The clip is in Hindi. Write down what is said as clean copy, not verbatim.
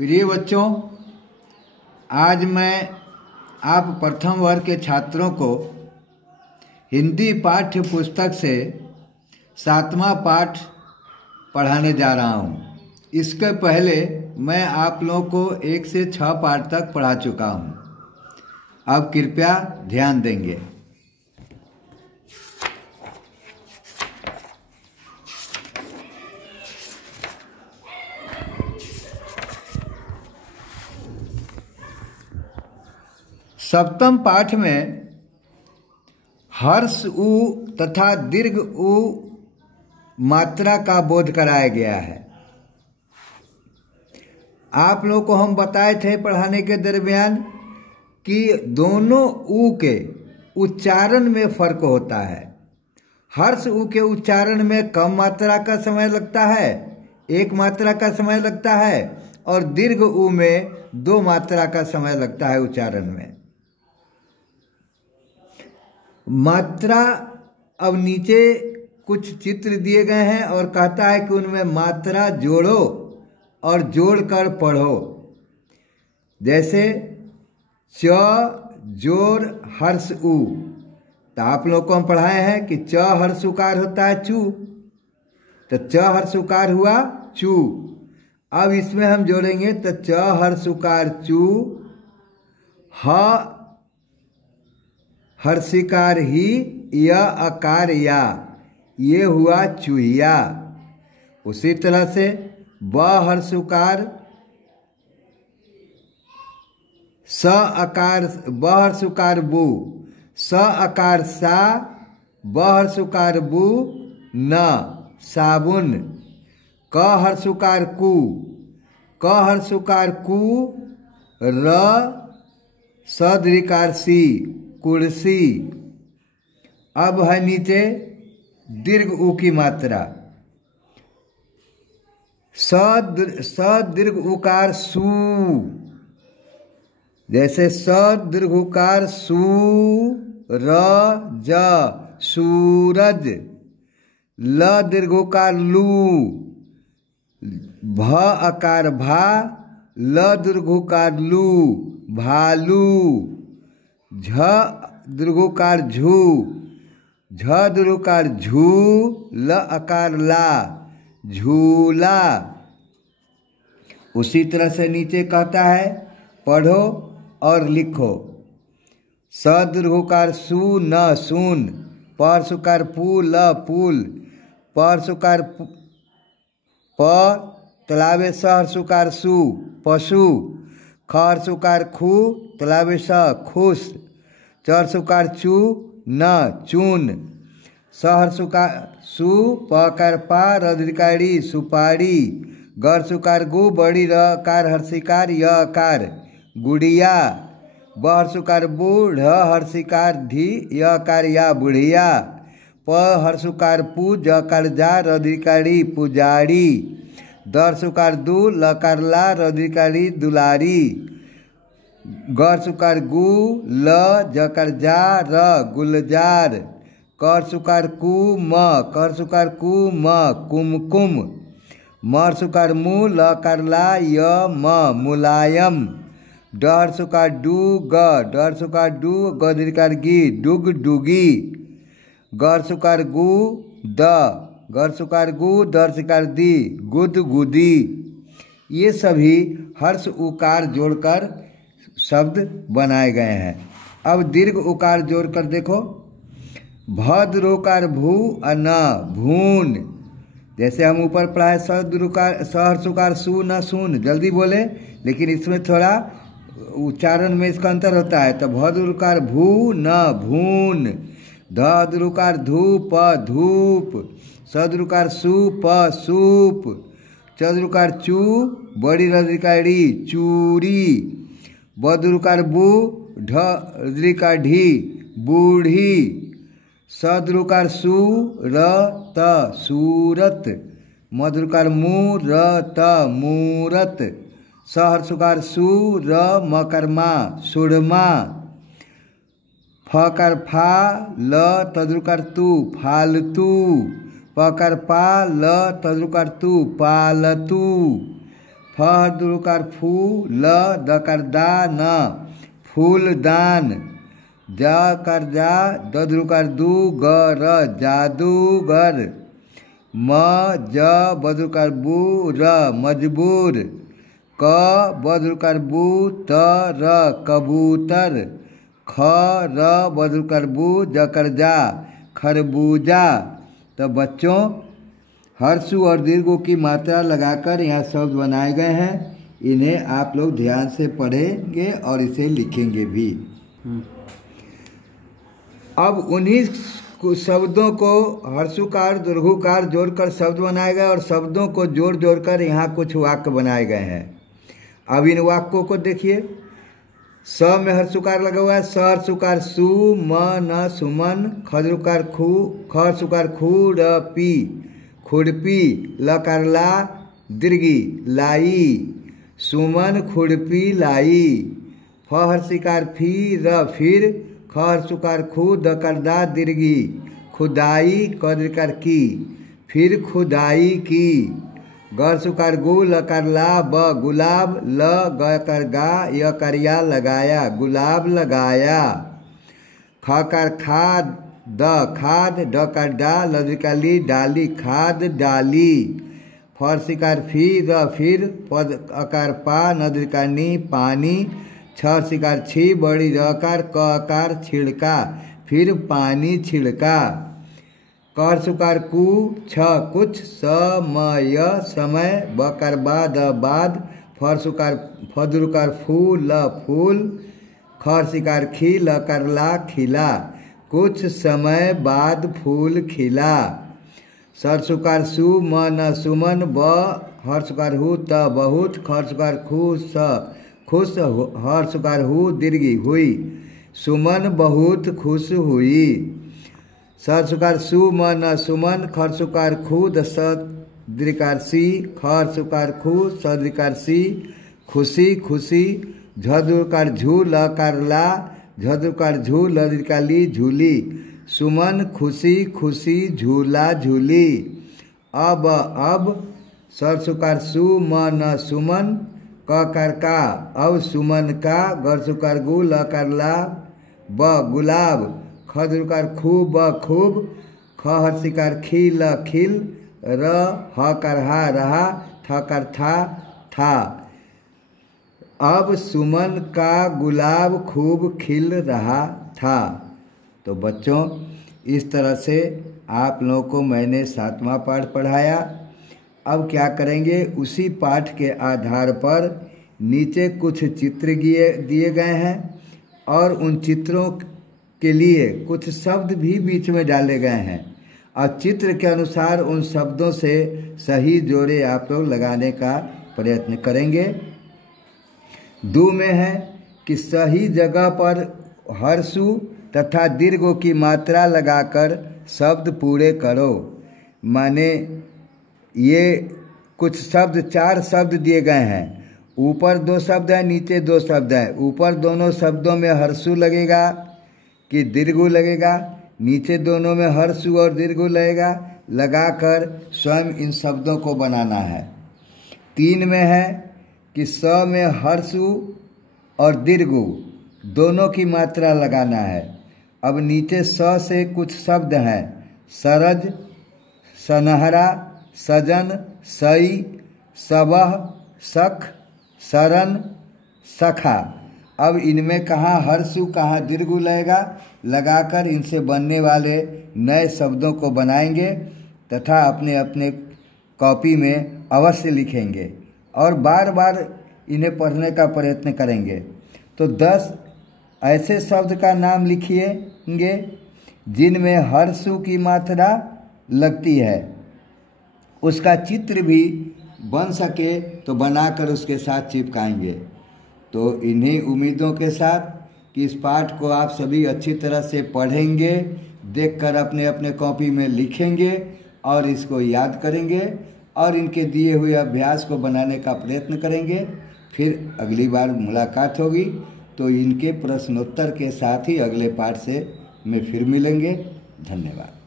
प्रिय बच्चों, आज मैं आप प्रथम वर्ग के छात्रों को हिंदी पाठ्य पुस्तक से 7वां पाठ पढ़ाने जा रहा हूँ। इसके पहले मैं आप लोगों को 1 से 6 पाठ तक पढ़ा चुका हूँ। अब कृपया ध्यान देंगे। सप्तम पाठ में हर्ष उ तथा दीर्घ उ मात्रा का बोध कराया गया है। आप लोगों को हम बताए थे पढ़ाने के दरमियान कि दोनों उ के उच्चारण में फर्क होता है। हर्ष उ के उच्चारण में कम मात्रा का समय लगता है, 1 मात्रा का समय लगता है, और दीर्घ उ में 2 मात्रा का समय लगता है उच्चारण में। मात्रा, अब नीचे कुछ चित्र दिए गए हैं और कहता है कि उनमें मात्रा जोड़ो और जोड़कर पढ़ो। जैसे च जोर हर्ष उ, तो आप लोग को हम पढ़ाए हैं कि च हर्ष उकार होता है चू, तो च हर्ष उकार हुआ चू। अब इसमें हम जोड़ेंगे तो च हर्ष उकार चू, ह हर्षिकार ही, य अकार या, ये हुआ चूहिया। उसी तरह से ब हर्षुकार स अकार, ब हर्षुकार बु, स अकार सा, ब हर्षुकार बु न, साबुन। क हर्षुकार कु, क हर्षुकार कु, र सदृकार सी, कुर्सी। अब है नीचे दीर्घ उ की मात्रा। स दीर्घ उकार सू, जैसे स दीर्घ उकार सू, र ज सूरज। ल दीर्घ उकार लू, भ अकार भा, ल दीर्घ उकार लू, भालू। झ दीर्घोकार झू, झ दीर्घोकार झू, ल अकार ला, झूला। उसी तरह से नीचे कहता है पढ़ो और लिखो। स दीर्घोकार सु न, सून। प सुकार पू, ल पुल। प सुकार प, तलावे स सुकार सु, पशु। ख सुकार खू, तलावे स, खुश। चर सुकार चू न, चून। सहर सुकार सु, पकार पा, रद्रिकारी, सुपारी। गर सुकार गु, बड़ी रकार हर्षिकार, य अकार, गुड़िया। बर सुकार बू, ढ हर्षिकार धी, य अकार या, बुढ़िया। प हर्षुकार पू, जकार जा, रद्रिकारी, पुजारी। दर सुकार दू, लकार ला, रद्रिकारी, दुलारी। गर सुकार गु, ल जकर जा, र गुलजार। कर सुकार कु म, कर सुकार कु म, कुमकुम। मर सुकार मु, लकार ला, य म, मुलायम। डर सुकार डू ग, डर सुकार डू, गदरिकार गी, डुग डुगी। गर सुकार गु द, गर सुकार गु, दर सुकार दी, गुद गुदी। ये सभी हर्ष उकार जोड़कर शब्द बनाए गए हैं। अब दीर्घ उकार जोड़कर देखो। भद्रोकार भू अन, भून। जैसे हम ऊपर पढ़ाए सहर्षुकार सु न, सून। जल्दी बोले, लेकिन इसमें थोड़ा उच्चारण में इसका अंतर होता है। तो भद्रुकार भू न, भून। धद्रुकार धूप, धूप। सद्रुकार सु प, सूप। चद्रुकार चू, बड़ी रद्रिकारी, चूरी। बद्रुकार बू, ढद्रिकार ढी, बूढ़ी। सद्रुकार सु, र त, सूरत। मद्रुकार मू, र त, मूरत। सहर्षुकार सु, र मकर मा, सुरमा। फकार फा, ल तद्रुकार तू, फालतू। पकार पा, ल तद्रुकार तू, पालतू। फ हर फू ल दकर दा न फूलदान जा कर जा ददरुकार दू ग र जादूगर म ज बदरुकार बू र मजबूर क बदरुकार बू त र कबूतर ख र बदरुकार बू जकर जा खरबूजा। तो बच्चों हर्षु और दीर्घों की मात्रा लगाकर यहाँ शब्द बनाए गए हैं। इन्हें आप लोग ध्यान से पढ़ेंगे और इसे लिखेंगे भी। अब उन्हीं शब्दों को हर्षुकार दीर्घुकार जोड़कर शब्द बनाए गए और शब्दों को जोड़ जोड़कर यहाँ कुछ वाक्य बनाए गए हैं। अब इन वाक्यों को देखिए। स में हर्षुकार लगा हुआ है। स हर्षुकार सु म न सुमन खदरुकार खू ख हर्षुकार खू र पी खुरपी लकार ला दीर्घी लाई सुमन खुरपी लाई फ हर्षिकार फी र फिर ख हर्षुकार खू दकर दा दीर्घी खुदाई कदरकार की फिर खुदाई की गरसुकार गु लकार ला ब गुलाब ल गकर गा यकरिया लगाया गुलाब लगाया खकर खाद द खाद डकर डा लदरिकाली डाली खाद डाली फरसिकार फी र फिर पद अकार पा नदरिकानी पानी छ शिकार छी बड़ी रकार क अकार छिड़का फिर पानी छिड़का कर सुकार कु छ कुछ समय समय बकर बाद बाद फर सुकार फदरुकार फूल ल फूल खर शिकार खी लकर ला खिला कुछ समय बाद फूल खिला सर सुकार सु म न सुमन ब हर सुकार हु त बहुत खर सुकार खु स खुश हर सुकार हु दीर्घी हुई सुमन बहुत खुश हुई सर सुकार सु म न सुमन खर सुकार खुद सद्रिकार सी खर सुकार खु सद्रिकार सी खुशी खुशी झदुकार झू लकार ला झदुकार झू लद्रिकार ली झूली सुमन खुशी खुशी झूला झूली अब सर सुकार सु म न सुमन ककर का अब सुमन का गर सुकार गु लकार ला ब गुलाब खदरुकार खूब ब खूब ख हर्षिकार खिल खिल र हकर हा रहा थकर था अब सुमन का गुलाब खूब खिल रहा था। तो बच्चों इस तरह से आप लोगों को मैंने 7वां पाठ पढ़ाया। अब क्या करेंगे, उसी पाठ के आधार पर नीचे कुछ चित्र दिए गए हैं और उन चित्रों के लिए कुछ शब्द भी बीच में डाले गए हैं और चित्र के अनुसार उन शब्दों से सही जोड़े आप लोग लगाने का प्रयत्न करेंगे। 2 में है कि सही जगह पर हर्षु तथा दीर्घों की मात्रा लगाकर शब्द पूरे करो। माने ये कुछ शब्द 4 शब्द दिए गए हैं, ऊपर 2 शब्द हैं नीचे 2 शब्द हैं। ऊपर दोनों शब्दों में हर्षु लगेगा कि दीर्घु लगेगा, नीचे दोनों में हर्षु और दीर्घु लगेगा, लगाकर स्वयं इन शब्दों को बनाना है। 3 में है कि स में हर्षु और दीर्घु दोनों की मात्रा लगाना है। अब नीचे स से कुछ शब्द हैं, सरज, सनहरा, सजन, सई, सबह, सख, सरन, सखा। अब इनमें कहाँ हर्षु कहाँ दीर्घु लगेगा, लगाकर इनसे बनने वाले नए शब्दों को बनाएंगे तथा अपने अपने कॉपी में अवश्य लिखेंगे और बार बार इन्हें पढ़ने का प्रयत्न करेंगे। तो 10 ऐसे शब्द का नाम लिखिएंगे जिनमें हर्षु की मात्रा लगती है, उसका चित्र भी बन सके तो बनाकर उसके साथ चिपकाएंगे। तो इन्हीं उम्मीदों के साथ कि इस पाठ को आप सभी अच्छी तरह से पढ़ेंगे, देखकर अपने अपने कॉपी में लिखेंगे और इसको याद करेंगे और इनके दिए हुए अभ्यास को बनाने का प्रयत्न करेंगे। फिर अगली बार मुलाकात होगी तो इनके प्रश्नोत्तर के साथ ही अगले पाठ से में फिर मिलेंगे। धन्यवाद।